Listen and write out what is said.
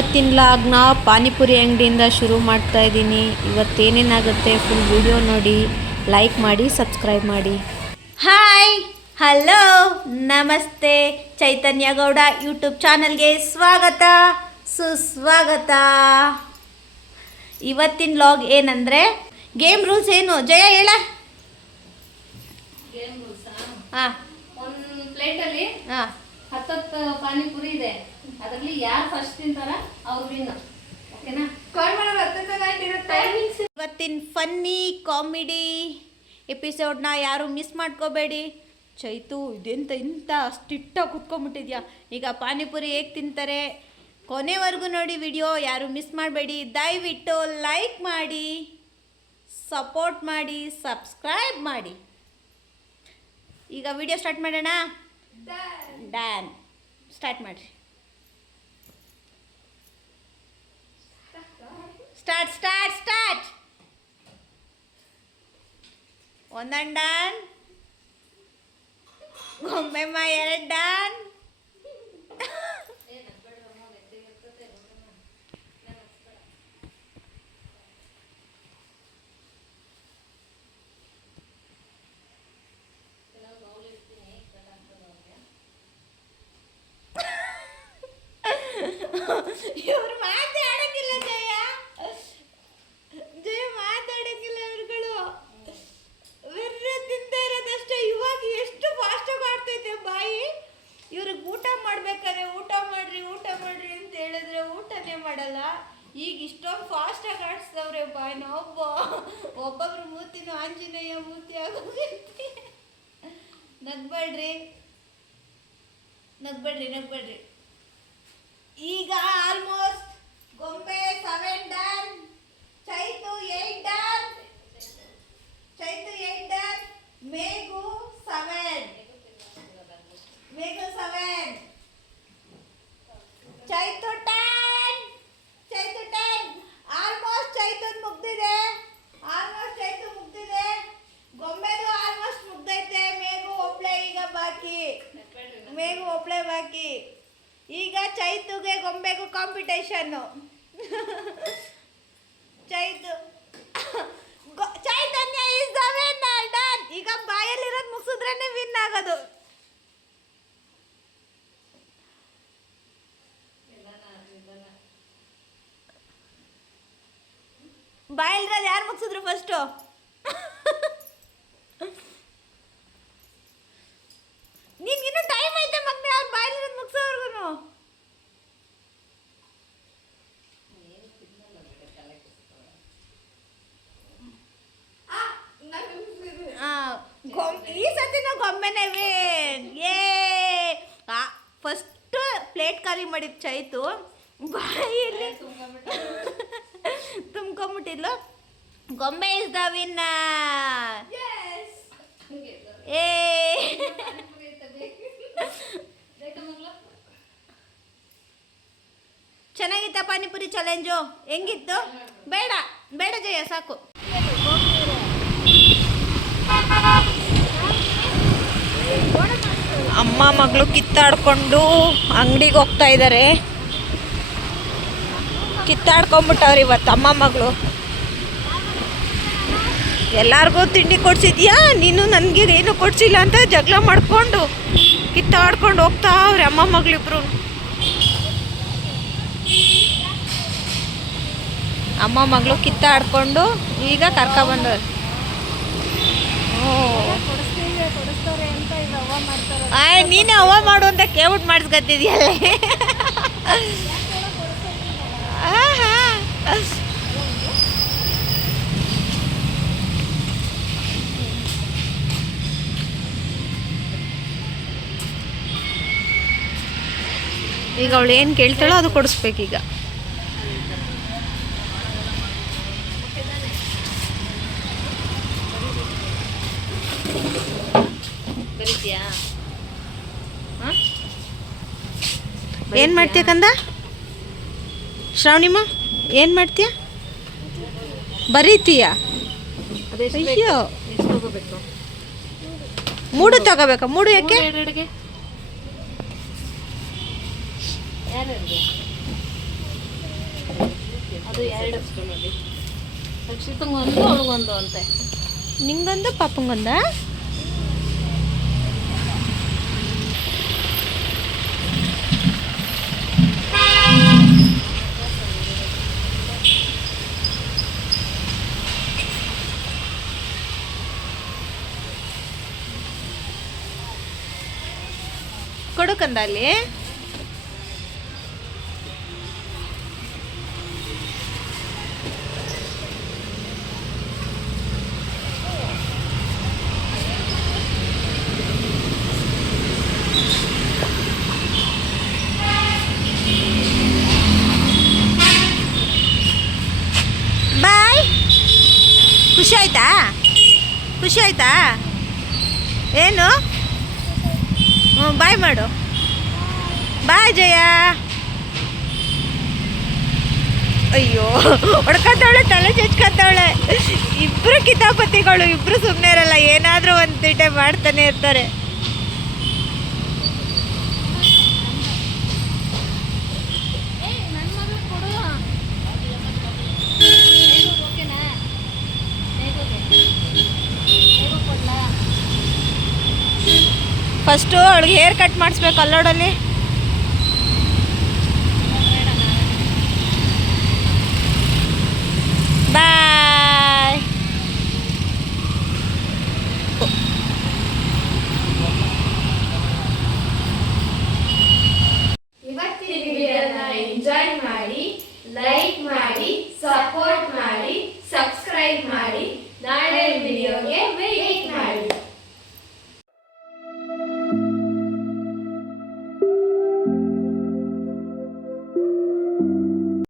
ಇವತ್ತಿನ ಲಾಗ್ನ ಪಾನಿಪುರಿ ಅಂಗಡಿಯಿಂದ ಶುರು ಮಾಡ್ತಾ ಇದ್ದೀನಿ. ಇವತ್ತೇನೇನಾಗುತ್ತೆ ಫುಲ್ ವಿಡಿಯೋ ನೋಡಿ, ಲೈಕ್ ಮಾಡಿ, ಸಬ್ಸ್ಕ್ರೈಬ್ ಮಾಡಿ. ಹಾಯ್, ಹಲೋ, ನಮಸ್ತೆ. ಚೈತನ್ಯ ಗೌಡ ಯೂಟ್ಯೂಬ್ ಚಾನಲ್ಗೆ ಸ್ವಾಗತ, ಸುಸ್ವಾಗತ. ಇವತ್ತಿನ ಲಾಗ್ ಏನಂದರೆ ಗೇಮ್ ರೂಲ್ಸ್ ಏನು ಜಯ ಹೇಳ. ಗೇಮ್ ರೂಲ್ಸಾ? ಹಾಂ, ಒಂದು ಪ್ಲೇಟಲ್ಲಿ ಹಾಂ, 10 ಪಾನಿಪುರಿ ಇದೆ. ಅದರಲ್ಲಿ ಯಾರು ಫಸ್ಟ್ ತಿಂತಾರ ಅವ್ರು ವಿನ್. ಓಕೆನಾ? ಇವತ್ತಿನ ಫನ್ನಿ ಕಾಮಿಡಿ ಎಪಿಸೋಡ್ನ ಯಾರು ಮಿಸ್ ಮಾಡ್ಕೋಬೇಡಿ. ಚೈತು ಇದೆಂತ ಇಂಥ ಸ್ಟಿಟ್ಟಾಗಿ ಕುತ್ಕೊಂಡ್ಬಿಟ್ಟಿದ್ಯಾ. ಈಗ ಪಾನಿಪುರಿ ಹೇಗೆ ತಿಂತಾರೆ ಕೊನೆವರೆಗೂ ನೋಡಿ ವಿಡಿಯೋ, ಯಾರು ಮಿಸ್ ಮಾಡಬೇಡಿ. ದಯವಿಟ್ಟು ಲೈಕ್ ಮಾಡಿ, ಸಪೋರ್ಟ್ ಮಾಡಿ, ಸಬ್ಸ್ಕ್ರೈಬ್ ಮಾಡಿ. ಈಗ ವಿಡಿಯೋ ಸ್ಟಾರ್ಟ್ ಮಾಡೋಣ. ಡ್ಯಾನ್ ಸ್ಟಾರ್ಟ್ ಮಾಡಿರಿ. Start start start. ಒಂದೊಂದು ಡಾನ್, ಗೊಂಬೆಮ್ಮ 2 ಡಾನ್. ಇವ್ರು ಮಾತಾಡಕ್ಕಿಲ್ಲ ಜಯ, ಜಯ ಮಾತಾಡಕ್ಕಿಲ್ಲ. ಇವ್ರುಗಳು ಬೆರ್ರೆ ತಿಂತ ಇರೋದಷ್ಟೇ. ಇವಾಗ ಎಷ್ಟು ಫಾಸ್ಟಾಗಿ ಆಡ್ತೈತೆ ಬಾಯಿ. ಇವ್ರಿಗೆ ಊಟ ಮಾಡ್ಬೇಕಾದ್ರೆ ಊಟ ಮಾಡ್ರಿ ಅಂತ ಹೇಳಿದ್ರೆ ಊಟನೇ ಮಾಡಲ್ಲ. ಈಗ ಇಷ್ಟೊಂದು ಫಾಸ್ಟಾಗಿ ಆಡಿಸ್ತವ್ರೆ ಬಾಯಿನ. ಒಬ್ಬೊಬ್ರು ಮೂತಿನೂ ಆಂಜನೇಯ ಮೂತಿ ಆಗೋಗೈತಿ. ನಗ್ಬೇಡ್ರಿ. ಈಗ almost Gombe 7 done, Chaitu 8 done, Meghu 7, Chaitu 10. Almost Chaitu ಮುಗ್ದಿದೆ. ಗೊಂಬೆದು ಆಲ್ಮೋಸ್ಟ್ ಮುಗ್ದೈತೆ. ಮೇಘು ಒಬ್ಳೆ ಬಾಕಿ. ಈಗ ಚೈತುಗೆ ಗೊಂಬೆಗೂ competition. Chaitanya is the winner. Done. ಈಗ ಬಾಯಲ್ಲಿರೋದು ಮುಗಿಸಿದ್ರೇನೆ ವಿನ್ ಆಗೋದು. ಬಾಯಲ್ಲಿರೋದು ಯಾರು ಮುಗಿಸಿದ್ರು ಫಸ್ಟು? ನಿನ್ಗಿನ್ನೂ ಟೈಮ್ ಐತೆ ಮಗನೇ, ಅವ್ರು ಬಾಯಲ್ಲಿರೋದು ಮುಗಿಸೋವರೆಗೂ. ಈ ಸತಿನೂ ಗೊಂಬೆನೇ ವಿನ್. ಫಸ್ಟ್ ಪ್ಲೇಟ್ ಖಾಲಿ ಮಾಡಿದ ಚೈತು ಬಾಯಲ್ಲಿ ತುಂಬ್ಕೊಂಬಿಟ್ಟಿದ್ಲು. Gombe is the winner. ಚೆನ್ನಾಗಿತ್ತ ಪಾನಿಪುರಿ ಚಾಲೆಂಜು? ಹೆಂಗಿತ್ತು? ಬೇಡ ಜಯ, ಸಾಕು. ಅಮ್ಮ ಮಗಳು ಕಿತ್ತಾಡ್ಕೊಂಡು ಅಂಗಡಿಗೆ ಹೋಗ್ತಾ ಇದ್ದಾರೆ. ಕಿತ್ತಾಡ್ಕೊಂಬಿಟ್ಟವ್ರು ಇವತ್ತು ಅಮ್ಮ ಮಗಳು. ಎಲ್ಲರಿಗೂ ತಿಂಡಿ ಕೊಡ್ಸಿದ್ಯಾ ನೀನು, ನನಗೆ ಏನು ಕೊಡ್ಸಿಲ್ಲ ಅಂತ ಜಗಳ ಮಾಡ್ಕೊಂಡು ಕಿತ್ತಾಡ್ಕೊಂಡು ಹೋಗ್ತಾ ಅವ್ರೆ ಅಮ್ಮ ಮಗಳಿಬ್ರು. ಅಮ್ಮ ಮಗಳು ಕಿತ್ತಾಡ್ಕೊಂಡು ಈಗ ಕರ್ಕೊಬಂದವ್ರು. ನೀನೇ ಅವ್ವ ಮಾಡು ಅಂತ ಕೇಳ್ಬಿಟ್ಟು ಮಾಡಿಸ್ಕೊತಿದ್ಯಲ್ಲ. ಈಗ ಅವಳು ಏನು ಕೇಳ್ತಾಳೋ ಅದು ಕೊಡಿಸ್ಬೇಕೀಗ. ಏನು ಮಾಡ್ತೀಯ ಕಂದ? ಶ್ರಾವಣಿಮ್ಮ ಏನು ಮಾಡ್ತೀಯ? ಬರೀತೀಯ? ಅಯ್ಯೋ, 3 ತಗೋಬೇಕಾ? 3 ಯಾಕೆ? ಅದು 2 ರಕ್ಷಿತಂಗೊಂದು ಅವಳಿಗೊಂದು ಅಂತೆ. ನಿಂಗೊಂದು ಪಾಪಂಗೊಂದ? ಕೊಡುಕಂದ ಅಲ್ಲಿ ಬಾಯ್. ಖುಷಿ ಆಯ್ತಾ? ಖುಷಿ ಆಯ್ತಾ? ಏನು? ಹ್ಞೂ ಬಾಯ್ ಮಾಡು. ಬಾಯ್ ಜಯ. ಅಯ್ಯೋ ಹೊಡ್ಕೊತಾವಳೆ, ತಲೆ ಚಚ್ಕೊತಾವಳೆ. ಇಬ್ರು ಕಿತಾಪತಿಗಳು, ಇಬ್ರು ಸುಮ್ಮನೆ ಇರಲ್ಲ, ಏನಾದರೂ ಒಂದು ತಿಟೆ ಮಾಡ್ತಾನೆ ಇರ್ತಾರೆ. ಫಸ್ಟು ಅವಳಿಗೆ ಹೇರ್ ಕಟ್ ಮಾಡಿಸ್ಬೇಕು ಅಲ್ಲೋಡಲ್ಲಿ.